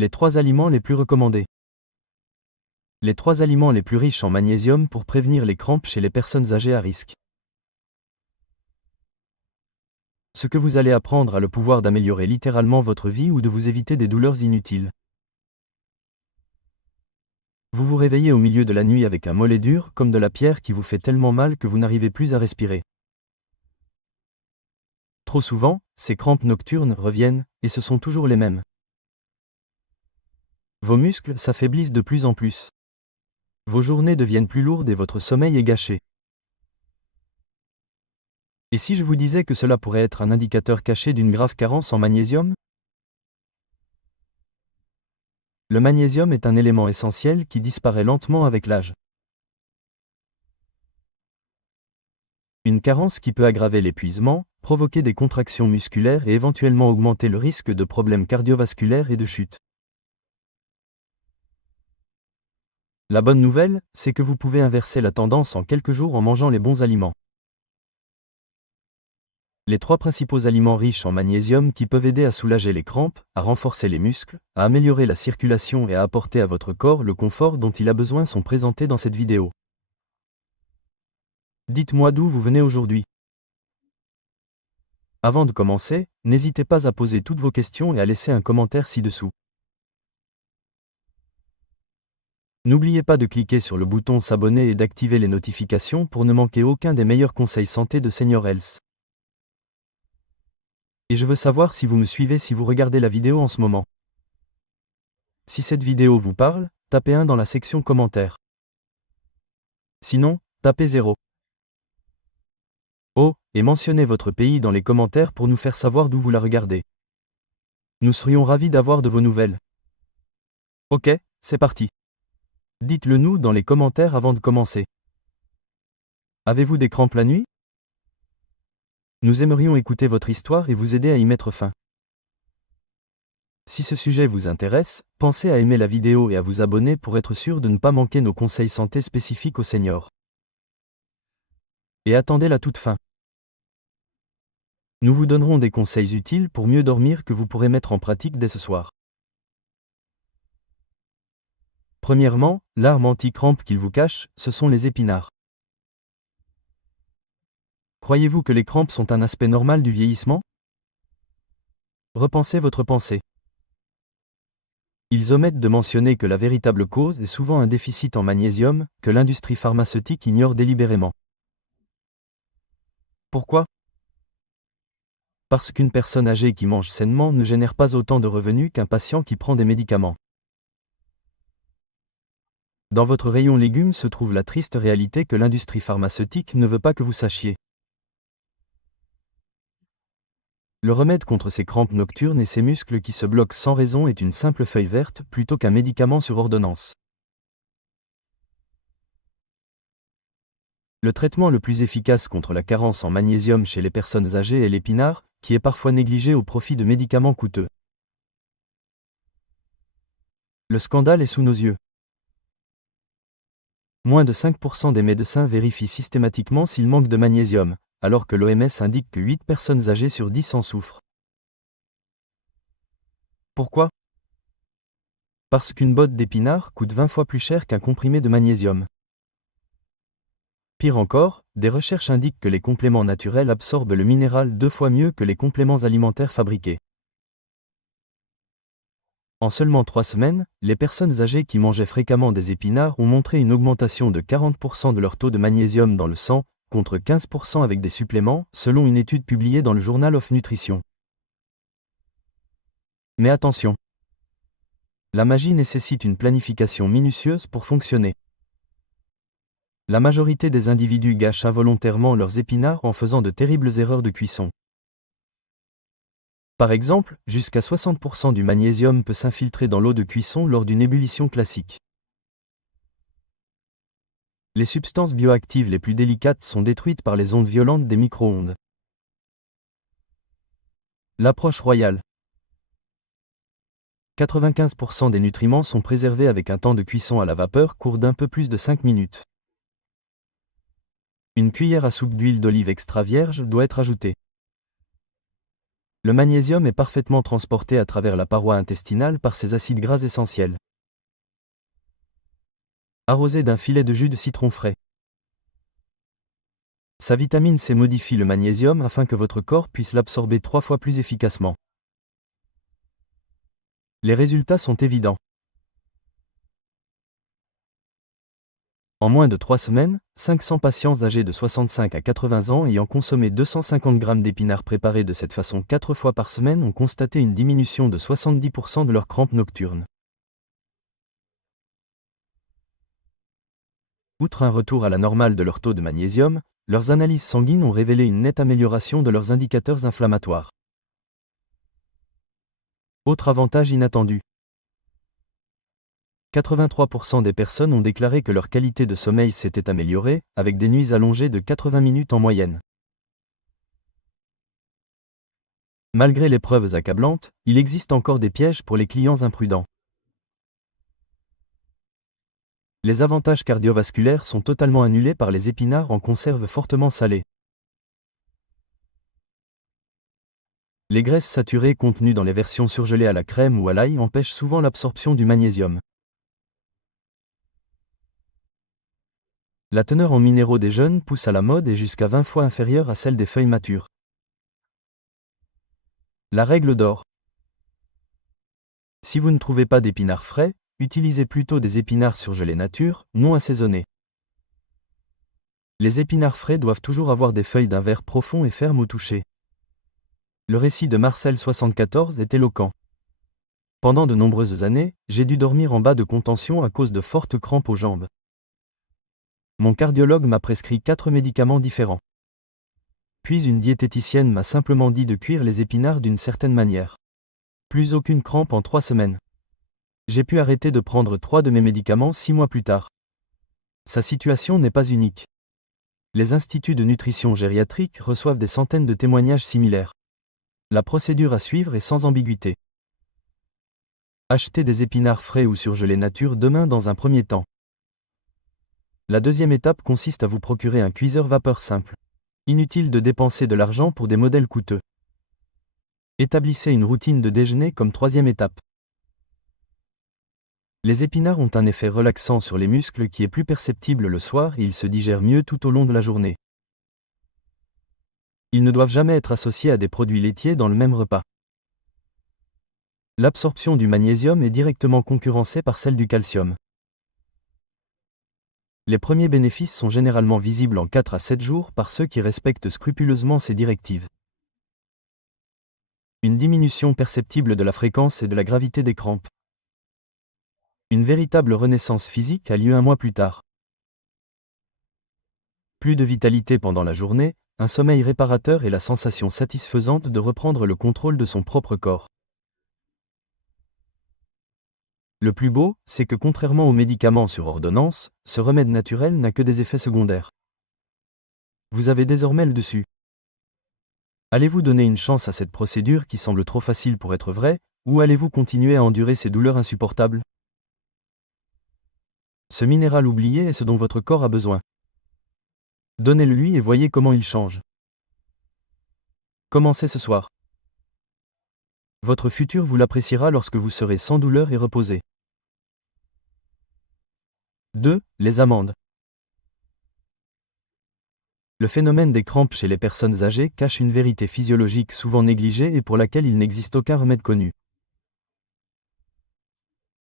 Les 3 aliments les plus recommandés. Les 3 aliments les plus riches en magnésium pour prévenir les crampes chez les personnes âgées à risque. Ce que vous allez apprendre a le pouvoir d'améliorer littéralement votre vie ou de vous éviter des douleurs inutiles. Vous vous réveillez au milieu de la nuit avec un mollet dur comme de la pierre qui vous fait tellement mal que vous n'arrivez plus à respirer. Trop souvent, ces crampes nocturnes reviennent, et ce sont toujours les mêmes. Vos muscles s'affaiblissent de plus en plus. Vos journées deviennent plus lourdes et votre sommeil est gâché. Et si je vous disais que cela pourrait être un indicateur caché d'une grave carence en magnésium? Le magnésium est un élément essentiel qui disparaît lentement avec l'âge. Une carence qui peut aggraver l'épuisement, provoquer des contractions musculaires et éventuellement augmenter le risque de problèmes cardiovasculaires et de chute. La bonne nouvelle, c'est que vous pouvez inverser la tendance en quelques jours en mangeant les bons aliments. Les 3 principaux aliments riches en magnésium qui peuvent aider à soulager les crampes, à renforcer les muscles, à améliorer la circulation et à apporter à votre corps le confort dont il a besoin sont présentés dans cette vidéo. Dites-moi d'où vous venez aujourd'hui. Avant de commencer, n'hésitez pas à poser toutes vos questions et à laisser un commentaire ci-dessous. N'oubliez pas de cliquer sur le bouton s'abonner et d'activer les notifications pour ne manquer aucun des meilleurs conseils santé de Senior Health. Et je veux savoir si vous me suivez si vous regardez la vidéo en ce moment. Si cette vidéo vous parle, tapez 1 dans la section commentaires. Sinon, tapez 0. Oh, et mentionnez votre pays dans les commentaires pour nous faire savoir d'où vous la regardez. Nous serions ravis d'avoir de vos nouvelles. Ok, c'est parti. Dites-le nous dans les commentaires avant de commencer. Avez-vous des crampes la nuit? Nous aimerions écouter votre histoire et vous aider à y mettre fin. Si ce sujet vous intéresse, pensez à aimer la vidéo et à vous abonner pour être sûr de ne pas manquer nos conseils santé spécifiques aux seniors. Et attendez la toute fin. Nous vous donnerons des conseils utiles pour mieux dormir que vous pourrez mettre en pratique dès ce soir. Premièrement, l'arme anti-crampe qu'il vous cache, ce sont les épinards. Croyez-vous que les crampes sont un aspect normal du vieillissement? Repensez votre pensée. Ils omettent de mentionner que la véritable cause est souvent un déficit en magnésium, que l'industrie pharmaceutique ignore délibérément. Pourquoi? Parce qu'une personne âgée qui mange sainement ne génère pas autant de revenus qu'un patient qui prend des médicaments. Dans votre rayon légumes se trouve la triste réalité que l'industrie pharmaceutique ne veut pas que vous sachiez. Le remède contre ces crampes nocturnes et ces muscles qui se bloquent sans raison est une simple feuille verte plutôt qu'un médicament sur ordonnance. Le traitement le plus efficace contre la carence en magnésium chez les personnes âgées est l'épinard, qui est parfois négligé au profit de médicaments coûteux. Le scandale est sous nos yeux. Moins de 5% des médecins vérifient systématiquement s'il manque de magnésium, alors que l'OMS indique que 8 personnes âgées sur 10 en souffrent. Pourquoi? Parce qu'une botte d'épinards coûte 20 fois plus cher qu'un comprimé de magnésium. Pire encore, des recherches indiquent que les compléments naturels absorbent le minéral 2 fois mieux que les compléments alimentaires fabriqués. En seulement 3 semaines, les personnes âgées qui mangeaient fréquemment des épinards ont montré une augmentation de 40% de leur taux de magnésium dans le sang, contre 15% avec des suppléments, selon une étude publiée dans le Journal of Nutrition. Mais attention! La magie nécessite une planification minutieuse pour fonctionner. La majorité des individus gâchent involontairement leurs épinards en faisant de terribles erreurs de cuisson. Par exemple, jusqu'à 60% du magnésium peut s'infiltrer dans l'eau de cuisson lors d'une ébullition classique. Les substances bioactives les plus délicates sont détruites par les ondes violentes des micro-ondes. L'approche royale. 95% des nutriments sont préservés avec un temps de cuisson à la vapeur court d'un peu plus de 5 minutes. Une cuillère à soupe d'huile d'olive extra vierge doit être ajoutée. Le magnésium est parfaitement transporté à travers la paroi intestinale par ses acides gras essentiels. Arrosé d'un filet de jus de citron frais. Sa vitamine C modifie le magnésium afin que votre corps puisse l'absorber 3 fois plus efficacement. Les résultats sont évidents. En moins de 3 semaines, 500 patients âgés de 65 à 80 ans ayant consommé 250 g d'épinards préparés de cette façon 4 fois par semaine ont constaté une diminution de 70% de leurs crampes nocturnes. Outre un retour à la normale de leur taux de magnésium, leurs analyses sanguines ont révélé une nette amélioration de leurs indicateurs inflammatoires. Autre avantage inattendu. 83% des personnes ont déclaré que leur qualité de sommeil s'était améliorée, avec des nuits allongées de 80 minutes en moyenne. Malgré les preuves accablantes, il existe encore des pièges pour les clients imprudents. Les avantages cardiovasculaires sont totalement annulés par les épinards en conserve fortement salés. Les graisses saturées contenues dans les versions surgelées à la crème ou à l'ail empêchent souvent l'absorption du magnésium. La teneur en minéraux des jeunes pousse à la mode et jusqu'à 20 fois inférieure à celle des feuilles matures. La règle d'or. Si vous ne trouvez pas d'épinards frais, utilisez plutôt des épinards surgelés nature, non assaisonnés. Les épinards frais doivent toujours avoir des feuilles d'un vert profond et ferme au toucher. Le récit de Marcel 74 est éloquent. Pendant de nombreuses années, j'ai dû dormir en bas de contention à cause de fortes crampes aux jambes. Mon cardiologue m'a prescrit 4 médicaments différents. Puis une diététicienne m'a simplement dit de cuire les épinards d'une certaine manière. Plus aucune crampe en 3 semaines. J'ai pu arrêter de prendre 3 de mes médicaments 6 mois plus tard. Sa situation n'est pas unique. Les instituts de nutrition gériatrique reçoivent des centaines de témoignages similaires. La procédure à suivre est sans ambiguïté. Achetez des épinards frais ou surgelés nature demain dans un premier temps. La deuxième étape consiste à vous procurer un cuiseur vapeur simple. Inutile de dépenser de l'argent pour des modèles coûteux. Établissez une routine de déjeuner comme troisième étape. Les épinards ont un effet relaxant sur les muscles qui est plus perceptible le soir et ils se digèrent mieux tout au long de la journée. Ils ne doivent jamais être associés à des produits laitiers dans le même repas. L'absorption du magnésium est directement concurrencée par celle du calcium. Les premiers bénéfices sont généralement visibles en 4 à 7 jours par ceux qui respectent scrupuleusement ces directives. Une diminution perceptible de la fréquence et de la gravité des crampes. Une véritable renaissance physique a lieu 1 mois plus tard. Plus de vitalité pendant la journée, un sommeil réparateur et la sensation satisfaisante de reprendre le contrôle de son propre corps. Le plus beau, c'est que contrairement aux médicaments sur ordonnance, ce remède naturel n'a que des effets secondaires. Vous avez désormais le dessus. Allez-vous donner une chance à cette procédure qui semble trop facile pour être vraie, ou allez-vous continuer à endurer ces douleurs insupportables? Ce minéral oublié est ce dont votre corps a besoin. Donnez-le-lui et voyez comment il change. Commencez ce soir. Votre futur vous l'appréciera lorsque vous serez sans douleur et reposé. 2. Les amandes. Le phénomène des crampes chez les personnes âgées cache une vérité physiologique souvent négligée et pour laquelle il n'existe aucun remède connu.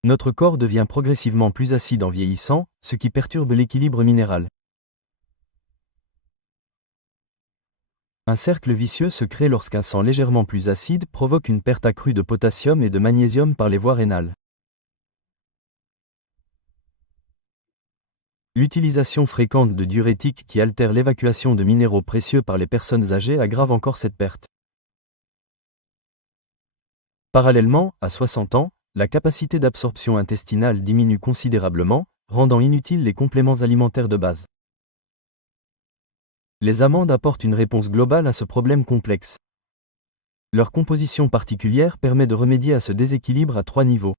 Notre corps devient progressivement plus acide en vieillissant, ce qui perturbe l'équilibre minéral. Un cercle vicieux se crée lorsqu'un sang légèrement plus acide provoque une perte accrue de potassium et de magnésium par les voies rénales. L'utilisation fréquente de diurétiques qui altèrent l'évacuation de minéraux précieux par les personnes âgées aggrave encore cette perte. Parallèlement, à 60 ans, la capacité d'absorption intestinale diminue considérablement, rendant inutiles les compléments alimentaires de base. Les amandes apportent une réponse globale à ce problème complexe. Leur composition particulière permet de remédier à ce déséquilibre à 3 niveaux.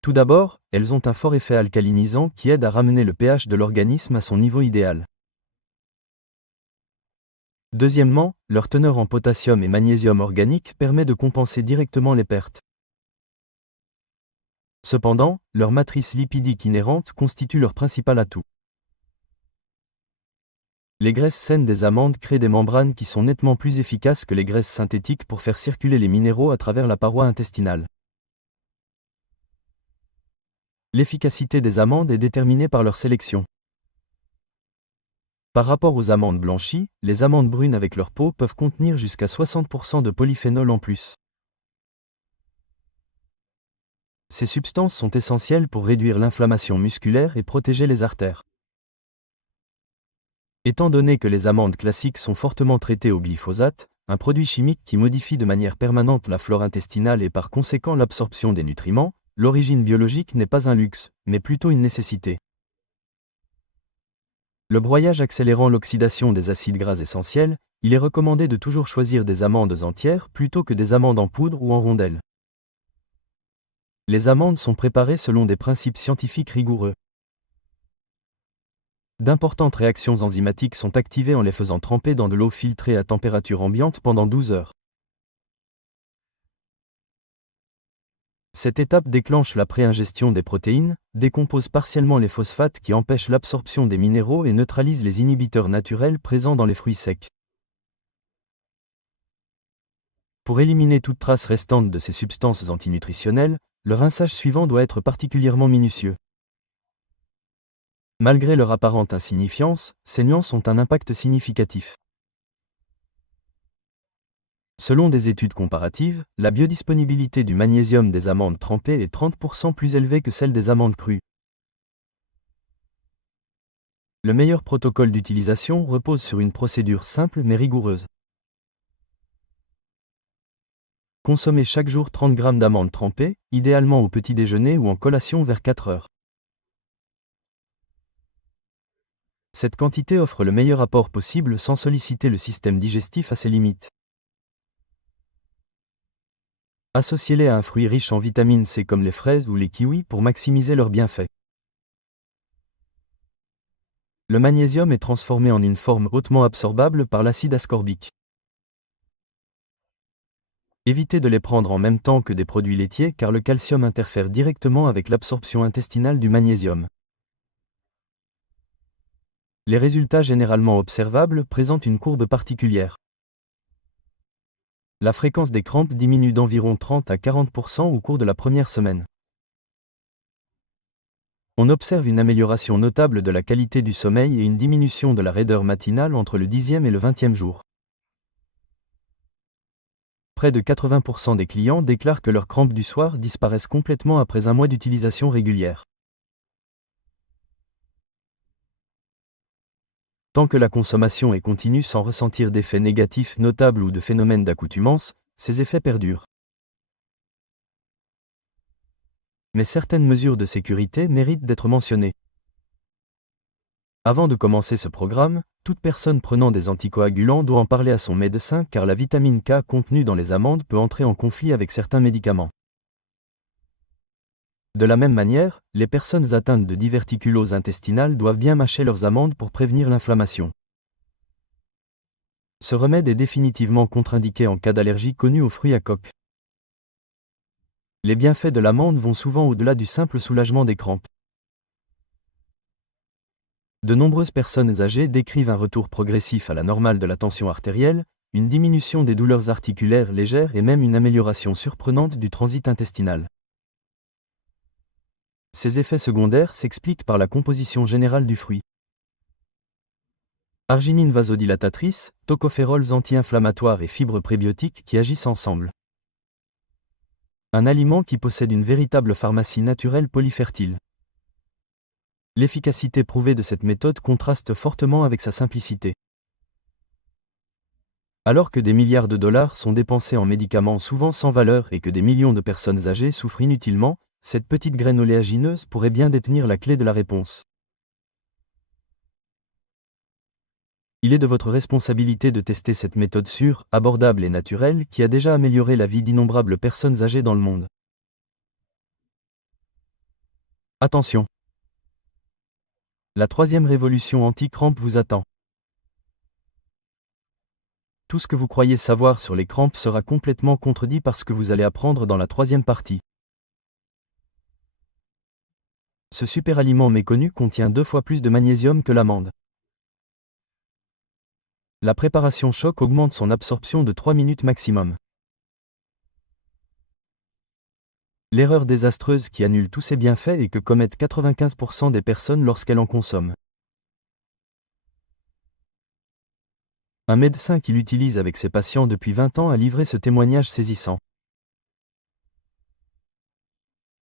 Tout d'abord, elles ont un fort effet alcalinisant qui aide à ramener le pH de l'organisme à son niveau idéal. Deuxièmement, leur teneur en potassium et magnésium organique permet de compenser directement les pertes. Cependant, leur matrice lipidique inhérente constitue leur principal atout. Les graisses saines des amandes créent des membranes qui sont nettement plus efficaces que les graisses synthétiques pour faire circuler les minéraux à travers la paroi intestinale. L'efficacité des amandes est déterminée par leur sélection. Par rapport aux amandes blanchies, les amandes brunes avec leur peau peuvent contenir jusqu'à 60% de polyphénol en plus. Ces substances sont essentielles pour réduire l'inflammation musculaire et protéger les artères. Étant donné que les amandes classiques sont fortement traitées au glyphosate, un produit chimique qui modifie de manière permanente la flore intestinale et par conséquent l'absorption des nutriments, l'origine biologique n'est pas un luxe, mais plutôt une nécessité. Le broyage accélérant l'oxydation des acides gras essentiels, il est recommandé de toujours choisir des amandes entières plutôt que des amandes en poudre ou en rondelles. Les amandes sont préparées selon des principes scientifiques rigoureux. D'importantes réactions enzymatiques sont activées en les faisant tremper dans de l'eau filtrée à température ambiante pendant 12 heures. Cette étape déclenche la pré-ingestion des protéines, décompose partiellement les phosphates qui empêchent l'absorption des minéraux et neutralise les inhibiteurs naturels présents dans les fruits secs. Pour éliminer toute trace restante de ces substances antinutritionnelles, le rinçage suivant doit être particulièrement minutieux. Malgré leur apparente insignifiance, ces nuances ont un impact significatif. Selon des études comparatives, la biodisponibilité du magnésium des amandes trempées est 30% plus élevée que celle des amandes crues. Le meilleur protocole d'utilisation repose sur une procédure simple mais rigoureuse. Consommez chaque jour 30 g d'amandes trempées, idéalement au petit déjeuner ou en collation vers 4 heures. Cette quantité offre le meilleur apport possible sans solliciter le système digestif à ses limites. Associez-les à un fruit riche en vitamine C comme les fraises ou les kiwis pour maximiser leurs bienfaits. Le magnésium est transformé en une forme hautement absorbable par l'acide ascorbique. Évitez de les prendre en même temps que des produits laitiers car le calcium interfère directement avec l'absorption intestinale du magnésium. Les résultats généralement observables présentent une courbe particulière. La fréquence des crampes diminue d'environ 30 à 40% au cours de la première semaine. On observe une amélioration notable de la qualité du sommeil et une diminution de la raideur matinale entre le 10e et le 20e jour. Près de 80% des clients déclarent que leurs crampes du soir disparaissent complètement après un mois d'utilisation régulière. Tant que la consommation est continue sans ressentir d'effets négatifs notables ou de phénomènes d'accoutumance, ces effets perdurent. Mais certaines mesures de sécurité méritent d'être mentionnées. Avant de commencer ce programme, toute personne prenant des anticoagulants doit en parler à son médecin car la vitamine K contenue dans les amandes peut entrer en conflit avec certains médicaments. De la même manière, les personnes atteintes de diverticulose intestinale doivent bien mâcher leurs amandes pour prévenir l'inflammation. Ce remède est définitivement contre-indiqué en cas d'allergie connue aux fruits à coque. Les bienfaits de l'amande vont souvent au-delà du simple soulagement des crampes. De nombreuses personnes âgées décrivent un retour progressif à la normale de la tension artérielle, une diminution des douleurs articulaires légères et même une amélioration surprenante du transit intestinal. Ces effets secondaires s'expliquent par la composition générale du fruit. Arginine vasodilatatrice, tocophérols anti-inflammatoires et fibres prébiotiques qui agissent ensemble. Un aliment qui possède une véritable pharmacie naturelle polyfertile. L'efficacité prouvée de cette méthode contraste fortement avec sa simplicité. Alors que des milliards de dollars sont dépensés en médicaments souvent sans valeur et que des millions de personnes âgées souffrent inutilement, cette petite graine oléagineuse pourrait bien détenir la clé de la réponse. Il est de votre responsabilité de tester cette méthode sûre, abordable et naturelle qui a déjà amélioré la vie d'innombrables personnes âgées dans le monde. Attention! La troisième révolution anti-crampe vous attend. Tout ce que vous croyez savoir sur les crampes sera complètement contredit par ce que vous allez apprendre dans la troisième partie. Ce super-aliment méconnu contient 2 fois plus de magnésium que l'amande. La préparation choc augmente son absorption de 3 minutes maximum. L'erreur désastreuse qui annule tous ses bienfaits et que commettent 95% des personnes lorsqu'elles en consomment. Un médecin qui l'utilise avec ses patients depuis 20 ans a livré ce témoignage saisissant.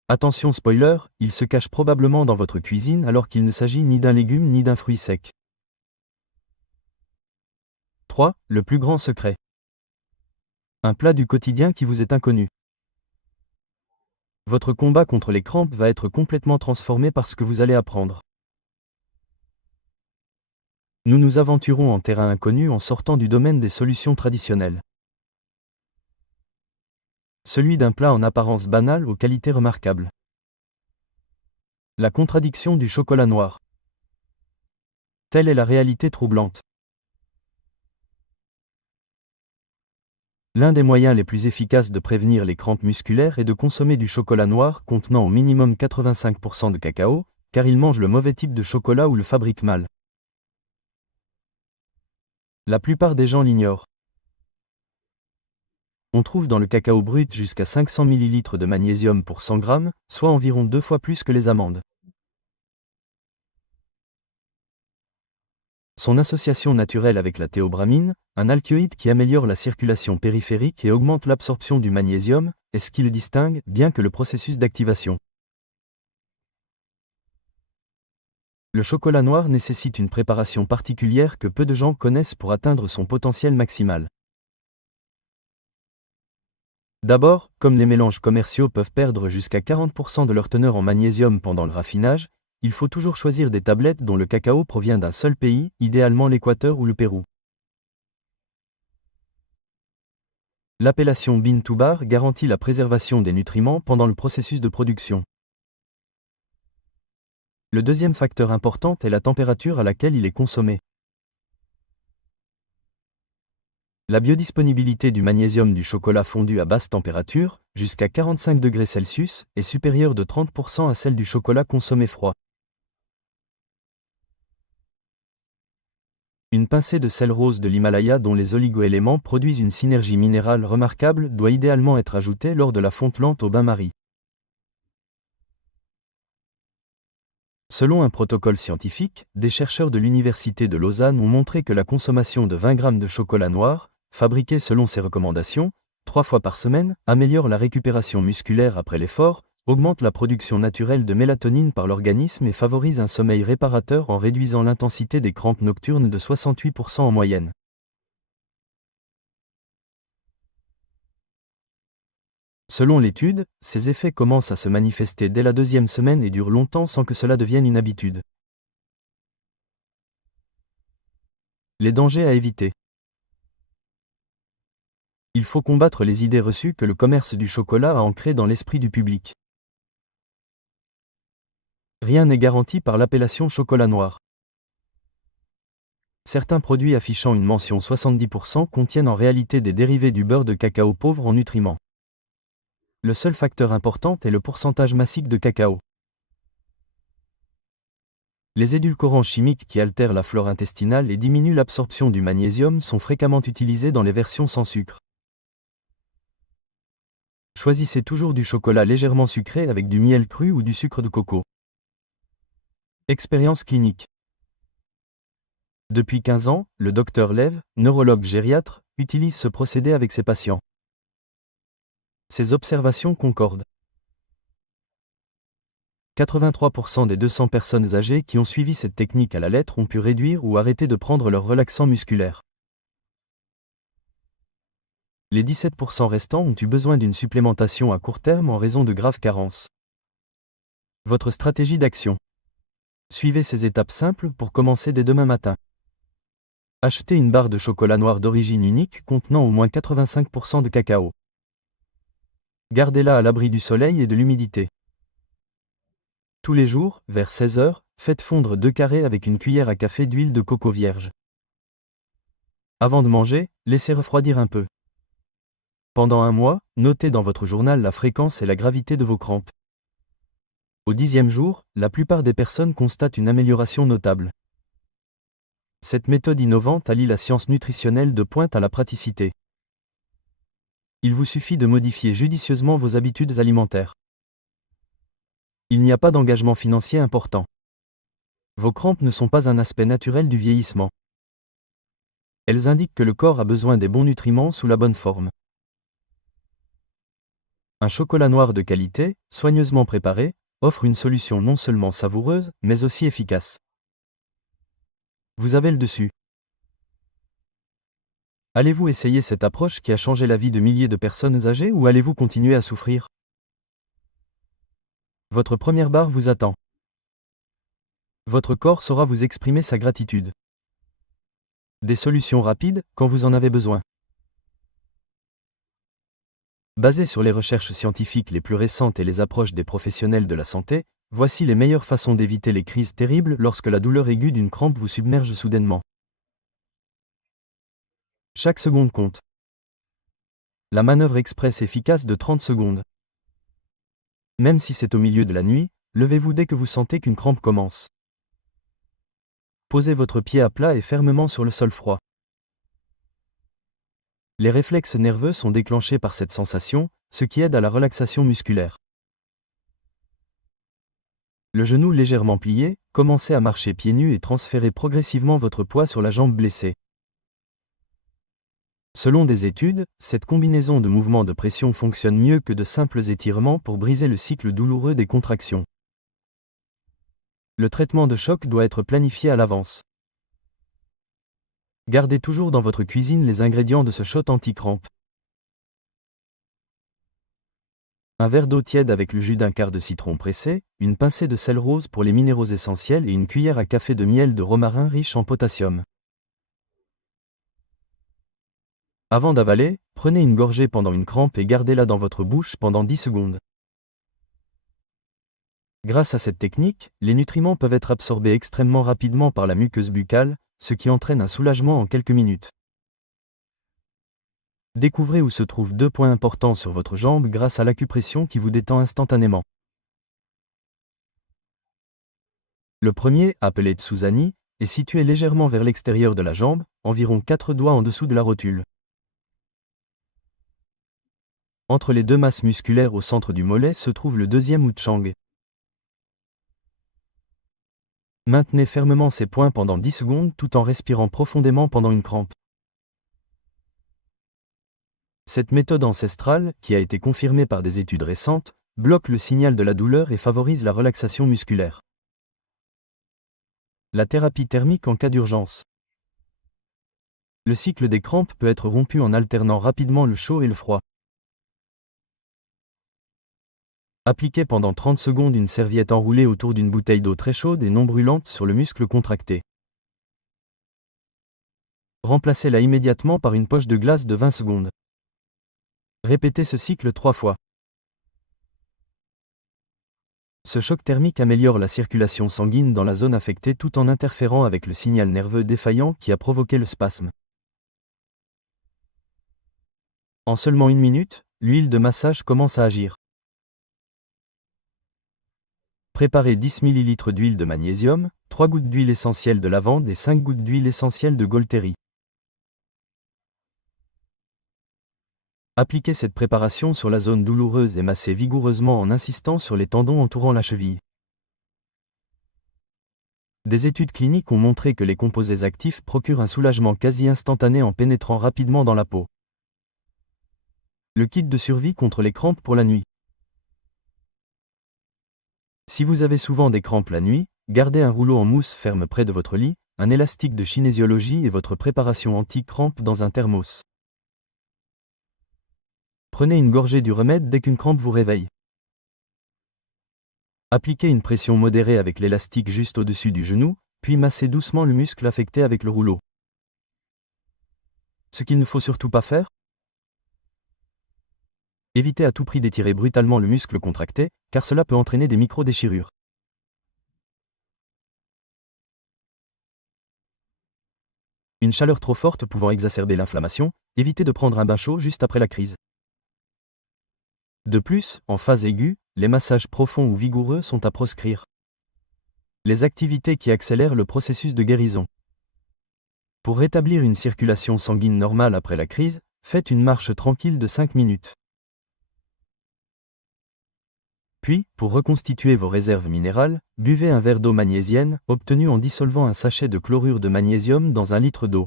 Attention spoiler, il se cache probablement dans votre cuisine alors qu'il ne s'agit ni d'un légume ni d'un fruit sec. 3. Le plus grand secret. Un plat du quotidien qui vous est inconnu. Votre combat contre les crampes va être complètement transformé par ce que vous allez apprendre. Nous nous aventurons en terrain inconnu en sortant du domaine des solutions traditionnelles. Celui d'un plat en apparence banal aux qualités remarquables. La contradiction du chocolat noir. Telle est la réalité troublante. L'un des moyens les plus efficaces de prévenir les crampes musculaires est de consommer du chocolat noir contenant au minimum 85% de cacao, car il mange le mauvais type de chocolat ou le fabrique mal. La plupart des gens l'ignorent. On trouve dans le cacao brut jusqu'à 500 ml de magnésium pour 100 g, soit environ 2 fois plus que les amandes. Son association naturelle avec la théobramine, un alcaloïde qui améliore la circulation périphérique et augmente l'absorption du magnésium, est ce qui le distingue, bien que le processus d'activation. Le chocolat noir nécessite une préparation particulière que peu de gens connaissent pour atteindre son potentiel maximal. D'abord, comme les mélanges commerciaux peuvent perdre jusqu'à 40% de leur teneur en magnésium pendant le raffinage, il faut toujours choisir des tablettes dont le cacao provient d'un seul pays, idéalement l'Équateur ou le Pérou. L'appellation bean to bar garantit la préservation des nutriments pendant le processus de production. Le deuxième facteur important est la température à laquelle il est consommé. La biodisponibilité du magnésium du chocolat fondu à basse température, jusqu'à 45 degrés Celsius, est supérieure de 30% à celle du chocolat consommé froid. Une pincée de sel rose de l'Himalaya dont les oligoéléments produisent une synergie minérale remarquable doit idéalement être ajoutée lors de la fonte lente au bain-marie. Selon un protocole scientifique, des chercheurs de l'Université de Lausanne ont montré que la consommation de 20 g de chocolat noir, fabriqué selon ces recommandations, 3 fois par semaine, améliore la récupération musculaire après l'effort, augmente la production naturelle de mélatonine par l'organisme et favorise un sommeil réparateur en réduisant l'intensité des crampes nocturnes de 68% en moyenne. Selon l'étude, ces effets commencent à se manifester dès la 2e semaine et durent longtemps sans que cela devienne une habitude. Les dangers à éviter. Il faut combattre les idées reçues que le commerce du chocolat a ancrées dans l'esprit du public. Rien n'est garanti par l'appellation chocolat noir. Certains produits affichant une mention 70% contiennent en réalité des dérivés du beurre de cacao pauvre en nutriments. Le seul facteur important est le pourcentage massique de cacao. Les édulcorants chimiques qui altèrent la flore intestinale et diminuent l'absorption du magnésium sont fréquemment utilisés dans les versions sans sucre. Choisissez toujours du chocolat légèrement sucré avec du miel cru ou du sucre de coco. Expérience clinique. Depuis 15 ans, le Dr Lev, neurologue gériatre, utilise ce procédé avec ses patients. Ses observations concordent. 83% des 200 personnes âgées qui ont suivi cette technique à la lettre ont pu réduire ou arrêter de prendre leur relaxant musculaire. Les 17% restants ont eu besoin d'une supplémentation à court terme en raison de graves carences. Votre stratégie d'action. Suivez ces étapes simples pour commencer dès demain matin. Achetez une barre de chocolat noir d'origine unique contenant au moins 85% de cacao. Gardez-la à l'abri du soleil et de l'humidité. Tous les jours, vers 16 h, faites fondre 2 carrés avec une cuillère à café d'huile de coco vierge. Avant de manger, laissez refroidir un peu. Pendant un mois, notez dans votre journal la fréquence et la gravité de vos crampes. Au 10e jour, la plupart des personnes constatent une amélioration notable. Cette méthode innovante allie la science nutritionnelle de pointe à la praticité. Il vous suffit de modifier judicieusement vos habitudes alimentaires. Il n'y a pas d'engagement financier important. Vos crampes ne sont pas un aspect naturel du vieillissement. Elles indiquent que le corps a besoin des bons nutriments sous la bonne forme. Un chocolat noir de qualité, soigneusement préparé, offre une solution non seulement savoureuse, mais aussi efficace. Vous avez le dessus. Allez-vous essayer cette approche qui a changé la vie de milliers de personnes âgées ou allez-vous continuer à souffrir? Votre première barre vous attend. Votre corps saura vous exprimer sa gratitude. Des solutions rapides, quand vous en avez besoin. Basées sur les recherches scientifiques les plus récentes et les approches des professionnels de la santé, voici les meilleures façons d'éviter les crises terribles lorsque la douleur aiguë d'une crampe vous submerge soudainement. Chaque seconde compte. La manœuvre express efficace de 30 secondes. Même si c'est au milieu de la nuit, levez-vous dès que vous sentez qu'une crampe commence. Posez votre pied à plat et fermement sur le sol froid. Les réflexes nerveux sont déclenchés par cette sensation, ce qui aide à la relaxation musculaire. Le genou légèrement plié, commencez à marcher pieds nus et transférez progressivement votre poids sur la jambe blessée. Selon des études, cette combinaison de mouvements de pression fonctionne mieux que de simples étirements pour briser le cycle douloureux des contractions. Le traitement de choc doit être planifié à l'avance. Gardez toujours dans votre cuisine les ingrédients de ce shot anti-crampe. Un verre d'eau tiède avec le jus d'un quart de citron pressé, une pincée de sel rose pour les minéraux essentiels et une cuillère à café de miel de romarin riche en potassium. Avant d'avaler, prenez une gorgée pendant une crampe et gardez-la dans votre bouche pendant 10 secondes. Grâce à cette technique, les nutriments peuvent être absorbés extrêmement rapidement par la muqueuse buccale, ce qui entraîne un soulagement en quelques minutes. Découvrez où se trouvent 2 points importants sur votre jambe grâce à l'acupression qui vous détend instantanément. Le premier, appelé Tsuzani, est situé légèrement vers l'extérieur de la jambe, environ 4 doigts en dessous de la rotule. Entre les deux masses musculaires au centre du mollet se trouve le deuxième Uchang. Maintenez fermement ces points pendant 10 secondes tout en respirant profondément pendant une crampe. Cette méthode ancestrale, qui a été confirmée par des études récentes, bloque le signal de la douleur et favorise la relaxation musculaire. La thérapie thermique en cas d'urgence. Le cycle des crampes peut être rompu en alternant rapidement le chaud et le froid. Appliquez pendant 30 secondes une serviette enroulée autour d'une bouteille d'eau très chaude et non brûlante sur le muscle contracté. Remplacez-la immédiatement par une poche de glace de 20 secondes. Répétez ce cycle 3 fois. Ce choc thermique améliore la circulation sanguine dans la zone affectée tout en interférant avec le signal nerveux défaillant qui a provoqué le spasme. En seulement 1 minute, l'huile de massage commence à agir. Préparez 10 ml d'huile de magnésium, 3 gouttes d'huile essentielle de lavande et 5 gouttes d'huile essentielle de Golteri. Appliquez cette préparation sur la zone douloureuse et massez vigoureusement en insistant sur les tendons entourant la cheville. Des études cliniques ont montré que les composés actifs procurent un soulagement quasi instantané en pénétrant rapidement dans la peau. Le kit de survie contre les crampes pour la nuit. Si vous avez souvent des crampes la nuit, gardez un rouleau en mousse ferme près de votre lit, un élastique de kinésiologie et votre préparation anti-crampe dans un thermos. Prenez une gorgée du remède dès qu'une crampe vous réveille. Appliquez une pression modérée avec l'élastique juste au-dessus du genou, puis massez doucement le muscle affecté avec le rouleau. Ce qu'il ne faut surtout pas faire? Évitez à tout prix d'étirer brutalement le muscle contracté, car cela peut entraîner des micro-déchirures. Une chaleur trop forte pouvant exacerber l'inflammation, évitez de prendre un bain chaud juste après la crise. De plus, en phase aiguë, les massages profonds ou vigoureux sont à proscrire. Les activités qui accélèrent le processus de guérison. Pour rétablir une circulation sanguine normale après la crise, faites une marche tranquille de 5 minutes. Puis, pour reconstituer vos réserves minérales, buvez un verre d'eau magnésienne, obtenu en dissolvant un sachet de chlorure de magnésium dans 1 litre d'eau.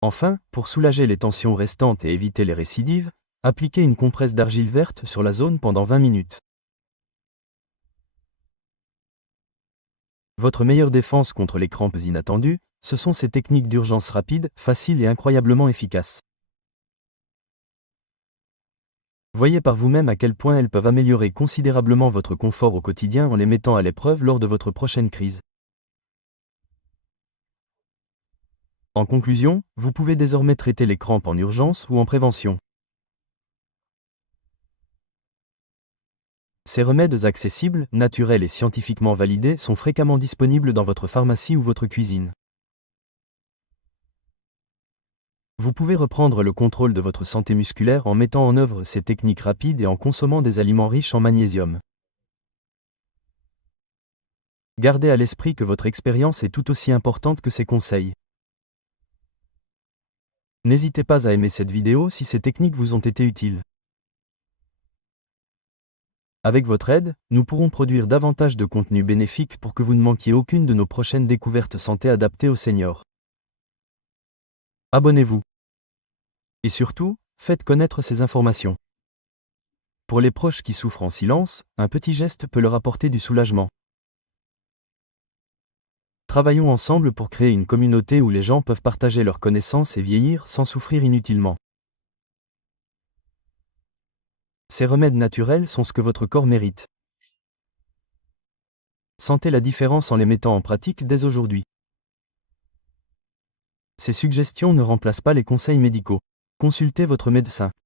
Enfin, pour soulager les tensions restantes et éviter les récidives, appliquez une compresse d'argile verte sur la zone pendant 20 minutes. Votre meilleure défense contre les crampes inattendues, ce sont ces techniques d'urgence rapides, faciles et incroyablement efficaces. Voyez par vous-même à quel point elles peuvent améliorer considérablement votre confort au quotidien en les mettant à l'épreuve lors de votre prochaine crise. En conclusion, vous pouvez désormais traiter les crampes en urgence ou en prévention. Ces remèdes accessibles, naturels et scientifiquement validés sont fréquemment disponibles dans votre pharmacie ou votre cuisine. Vous pouvez reprendre le contrôle de votre santé musculaire en mettant en œuvre ces techniques rapides et en consommant des aliments riches en magnésium. Gardez à l'esprit que votre expérience est tout aussi importante que ces conseils. N'hésitez pas à aimer cette vidéo si ces techniques vous ont été utiles. Avec votre aide, nous pourrons produire davantage de contenu bénéfique pour que vous ne manquiez aucune de nos prochaines découvertes santé adaptées aux seniors. Abonnez-vous. Et surtout, faites connaître ces informations. Pour les proches qui souffrent en silence, un petit geste peut leur apporter du soulagement. Travaillons ensemble pour créer une communauté où les gens peuvent partager leurs connaissances et vieillir sans souffrir inutilement. Ces remèdes naturels sont ce que votre corps mérite. Sentez la différence en les mettant en pratique dès aujourd'hui. Ces suggestions ne remplacent pas les conseils médicaux. Consultez votre médecin.